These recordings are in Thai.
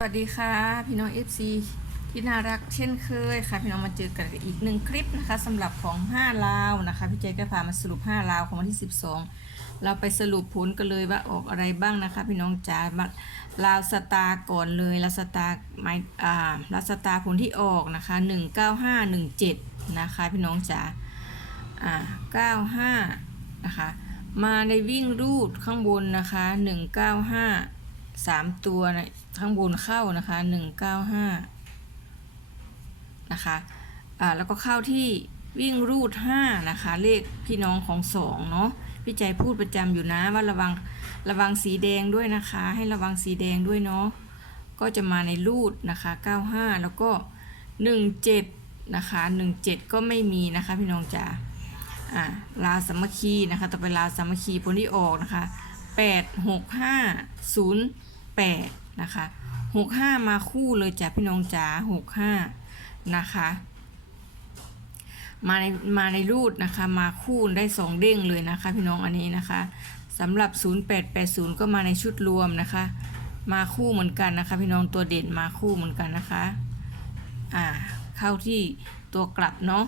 สวัสดีค่ะพี่น้อง FC ที่น่ารักเช่นเคยค่ะ พี่น้องมาเจอกันอีกหนึ่งคลิปนะคะสำหรับของ5ลาวนะคะพี่เจก็พามาสรุป5ลาวของวันที่ 12 เราไปสรุปผลกันเลยว่าออกอะไรบ้างนะคะ พี่น้องจ๋าลาวสตาร์ก่อนเลยลาวสตาร์หมายอ่าลาวสตาร์ผลที่ออกนะคะ 19517 นะคะ พี่น้องจ๋าอ่า95 นะคะ มาในวิ่งรูดข้างบนนะคะ 195สามตัวนะ ข้างบนเข้านะคะหนึ่งเก้าห้านะคะอ่าแล้วก็เข้าที่วิ่งรูดห้านะคะ เลขพี่น้องของสองเนาะพี่ใจพูดประจำอยู่นะว่าระวังระวังสีแดงด้วยนะคะ ให้ระวังสีแดงด้วยเนาะก็จะมาในรูดนะคะเก้าห้าแล้วก็หนึ่งเจ็ดนะคะหนึ่งเจ็ดก็ไม่มีนะคะพี่น้องจ๋าอ่าลาสามัคคีนะคะต่อไปลาสามัคคีผลที่ออกนะคะแปดหกห้าศูนย์แปด นะคะหกห้ามาคู่เลยจ้ะพี่น้องจ๋าหกห้านะคะมาในมาในรูดนะคะ มาคู่ได้สองเด้งเลยนะคะ พี่น้องอันนี้นะคะสำหรับ 0880 ก็มาในชุดรวมนะคะ มาคู่เหมือนกันนะคะ พี่น้องตัวเด่นมาคู่เหมือนกันนะคะอ่าเข้าที่ตัวกลับเนาะ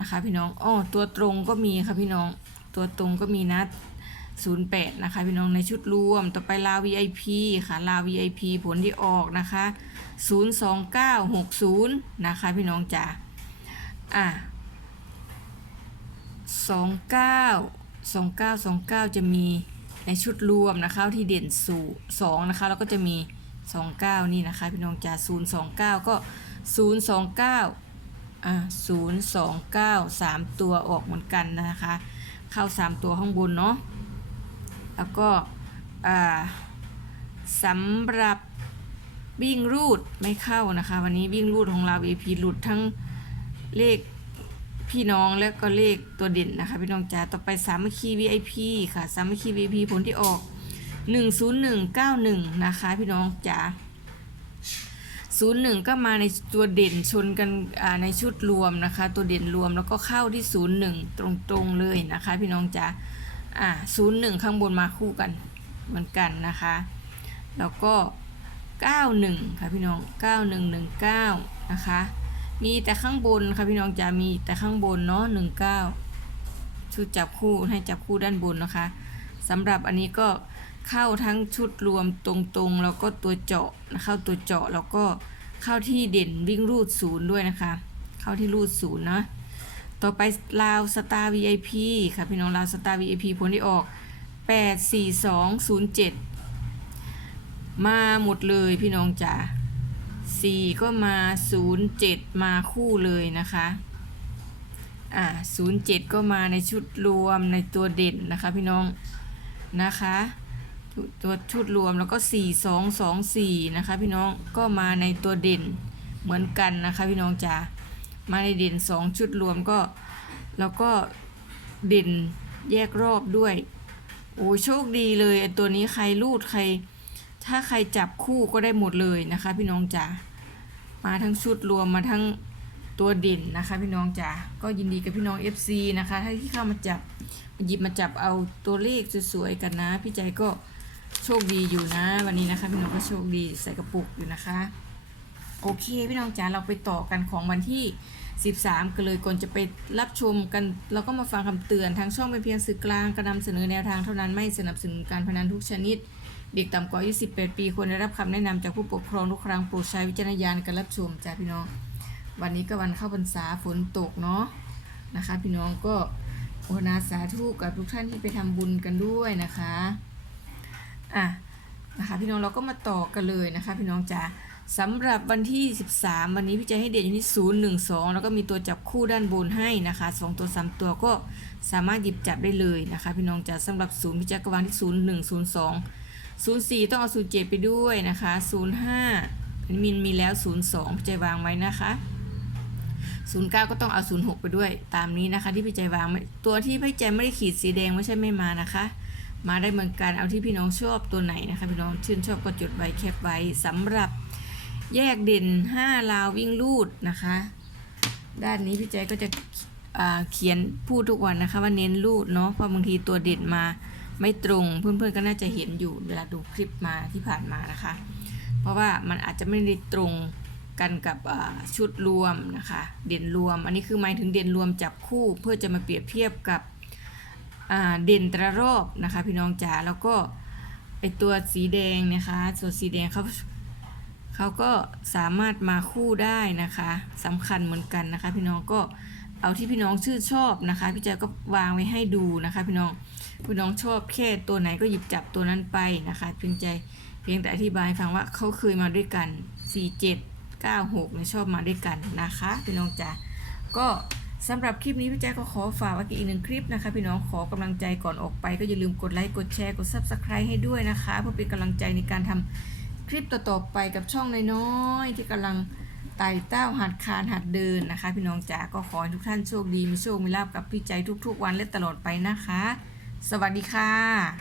นะคะ พี่น้องอ้อตัวตรงก็มีค่ะพี่น้องตัวตรงก็มีนะ 08 นะคะ พี่น้องในชุดรวม ต่อไปลาว VIP ค่ะลาว VIP ผลที่ออกนะคะ 02960 นะคะ พี่น้องจ๋าอะ29 29 29 จะมีในชุดรวมนะคะที่เด่นสู่2นะคะแล้วก็จะมี 29 นี่นะคะ พี่น้องจ๋า029 ก็ 029อะ029 3 ตัวออกเหมือนกันนะคะ เข้า 3 ตัวข้างบนเนาะ แล้วก็สำหรับวิ่งรูดไม่เข้านะคะ วันนี้วิ่งรูดของเรา VIP หลุดทั้งเลขพี่น้องและก็เลขตัวเด่นนะคะ พี่น้องจ๋าต่อไปสามัคคี VIP ค่ะสามัคคี VIP ผลที่ออก 10191 นะคะ พี่น้องจ๋า01 ก็มาในตัวเด่นชนกันในชุดรวมนะคะ ตัวเด่นรวมแล้วก็เข้าที่ 01 ตรงๆเลยนะคะ พี่น้องจ๋า อ่าศูนย์หนึ่งข้างบนมาคู่กันเหมือนกันนะคะ แล้วก็ 91 ค่ะพี่น้อง 9119 นะคะ มีแต่ข้างบนค่ะพี่น้องจะมีแต่ข้างบนเนาะ19 ชุดจับคู่ให้จับคู่ด้านบนนะคะสำหรับอันนี้ก็เข้าทั้งชุดรวมตรงๆ แล้วก็ตัวเจาะเข้าตัวเจาะแล้วก็เข้าที่เด่นวิ่งรูดศูนย์ด้วยนะคะ เข้าที่รูดศูนย์นะ ต่อไปลาวสตาร์ VIP ค่ะพี่น้องลาวสตาร์ VIP ผลที่ออก 84207 มาหมดเลยพี่น้องจ๋า4 ก็มา 07 มาคู่เลยนะคะ อ่า07 ก็มาในชุดรวมในตัวเด่นนะคะพี่น้องนะคะตัวชุดรวมแล้วก็ 4224 นะคะพี่น้องก็มาในตัวเด่นเหมือนกันนะคะพี่น้องจ๋า มาในเด่น2ชุดรวมก็ แล้วก็เด่นแยกรอบด้วย โอ้โชคดีเลยไอตัวนี้ใครรูดใคร ถ้าใครจับคู่ก็ได้หมดเลยนะคะ พี่น้องจ๋ามาทั้งชุดรวมมาทั้งตัวเด่นนะคะ พี่น้องจ๋าก็ยินดีกับพี่น้อง FC นะคะ ถ้าที่เข้ามาจับหยิบมาจับเอาตัวเลขสวยๆกันนะ พี่ใจก็โชคดีอยู่นะ วันนี้นะคะ พี่น้องก็โชคดีใส่กระปุกอยู่นะคะ โอเคพี่น้องจ๋าเราไปต่อกันของวันที่ 13 กันเลยก่อนจะไปรับชมกัน เราก็มาฟังคำเตือนทางช่องเป็นเพียงสื่อกลางกระนำเสนอแนวทางเท่านั้นไม่สนับสนุนการพนันทุกชนิด เด็กต่ำกว่าอายุ18 ปีควรได้รับคำแนะนำจากผู้ปกครองทุกครั้งโปรดใช้วิจารณญาณการรับชมจ้าพี่น้อง วันนี้ก็วันเข้าพรรษาฝนตกเนาะนะคะ พี่น้องก็โอนาสาธุกับทุกท่านที่ไปทำบุญกันด้วยนะคะอะนะคะพี่น้องเราก็มาต่อกันเลยนะคะ พี่น้องจ๋า สำหรับวันที่ 13 วันนี้พี่จะให้เด่นอยู่ที่ 0 1 2 แล้วก็มีตัวจับคู่ด้านบนให้นะคะ 2 ตัว 3 ตัวก็สามารถหยิบจับได้เลยนะคะ พี่น้องจ๋าสำหรับ0พี่จะกวางที่ 0 1 0 2 0 4 ต้องเอา 0 7 ไปด้วยนะคะ 0 5มินมีแล้ว 0 2 พี่ใจวางไว้นะคะ 09 ก็ต้องเอา 06 ไปด้วย ตามนี้นะคะ ที่พี่ใจวางตัวที่พี่ใจไม่ได้ขีดสีแดงไม่ใช่ไม่มานะคะมาได้เหมือนกันเอาที่พี่น้องชอบตัวไหนนะคะ พี่น้องชื่นชอบก็จดไว้แคปไว้สำหรับ แยกเด่น5ลาววิ่งลูดนะคะ ด้านนี้พี่ใจก็จะเขียนพูดทุกวันนะคะว่าเน้นลูดเนาะเพราะบางทีตัวเด่นมาไม่ตรงเพื่อนๆก็น่าจะเห็นอยู่เวลาดูคลิปมาที่ผ่านมานะคะ เพราะว่ามันอาจจะไม่ได้ตรงกันกับชุดรวมนะคะ เด่นรวม อันนี้คือหมายถึงเด่นรวมจับคู่เพื่อจะมาเปรียบเทียบกับเด่นแต่ละรอบนะคะ พี่น้องจ๋าแล้วก็ไอตัวสีแดงนะคะส่วนสีแดงเขา เขาก็สามารถมาคู่ได้นะคะสำคัญเหมือนกันนะคะ พี่น้องก็เอาที่พี่น้องชื่นชอบนะคะ พี่แจก็วางไว้ให้ดูนะคะ พี่น้องพี่น้องชอบแค่ตัวไหนก็หยิบจับตัวนั้นไปนะคะเพียงใจเพียงแต่อธิบายฟังว่าเขาเคยมาด้วยกัน 47 96เนี่ยชอบมาด้วยกันนะคะพี่น้องจ๋าก็สำหรับคลิปนี้พี่แจ๊ก็ขอฝากไว้อีกหนึ่งคลิปนะคะ พี่น้องขอกำลังใจก่อนออกไป ก็อย่าลืมกดไลค์กดแชร์กด Subscribe ให้ด้วยนะคะ เพื่อเป็นกำลังใจในการทำ คลิปต่อๆไปกับช่องน้อยๆที่กำลังไต่เต้าหัดคานหัดเดินนะคะ พี่น้องจ๋าก็ขอให้ทุกท่านโชคดีมีโชคมีลาบกับพี่ใจทุกๆ วันและตลอดไปนะคะ สวัสดีค่ะ